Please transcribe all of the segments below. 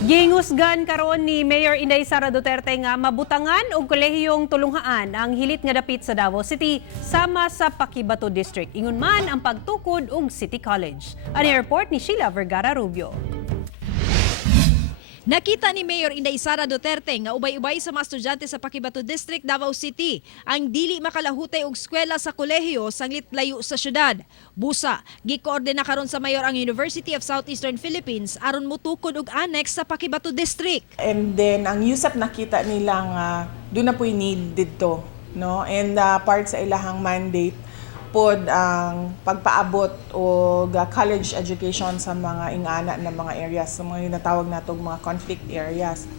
Gingusgan karon ni Mayor Inday Sara Duterte nga mabutangan og kolehiyong tulunghaan ang hilit nga dapit sa Davao City sama sa Paquibato District. Ingon man ang pagtukod og City College. Ani report ni Sheila Vergara Rubio. Nakita ni Mayor Inday Sara Duterte nga ubay-ubay sa mga estudyante sa Paquibato District, Davao City ang dili makalahutay og eskwela sa kolehiyo sanglit layo sa syudad. Busa, gikoordina karon sa mayor ang University of Southeastern Philippines aron motukod og annex sa Paquibato District. And then ang USAP nakita nilang doon na po'y need dito, no? And part sa ilahang mandate pod ang pagpaabot o college education sa mga ingana na mga areas, sa mga natawag natong mga conflict areas.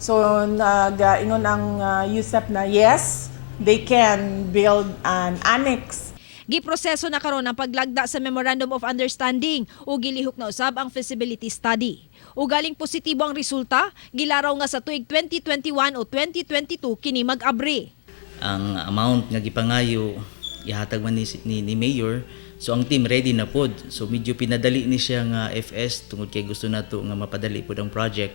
So ingon ang USAP na yes, they can build an annex. Giproseso na karon ang paglagda sa Memorandum of Understanding o gilihok na usab ang feasibility study. Ugaling positibo ang resulta, gilaraw nga sa tuig 2021 o 2022 kini mag-abri. Ang amount nga gipangayo ihatag man ni Mayor, so ang team ready na pod. So medyo pinadali ni siya nga FS tungod kay gusto nato nga mapadali pod ang project.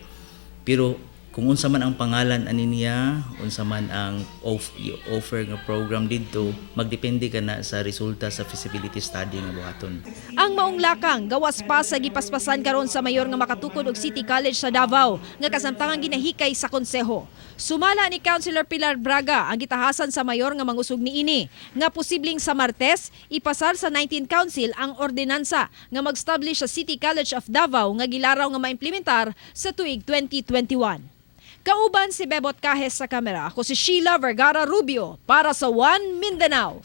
Pero kung unsa man ang pangalan ani niya, unsa man ang offer nga program didto, magdepende kana sa resulta sa feasibility study nga buhaton. Ang maong lakang gawas pa sa gipaspasan karon sa mayor nga makatukod og City College sa Davao nga kasamtangang ginahikay sa konseho. Sumala ni Councilor Pilar Braga ang gitahasan sa mayor nga mangusog niini nga posibleng sa Martes ipasar sa 19th Council ang ordinansa nga mag-establish sa City College of Davao nga gilaraw nga maimplementar sa tuig 2021. Kauban si Bebot Kahes sa kamera, ako si Sheila Vergara Rubio para sa One Mindanao.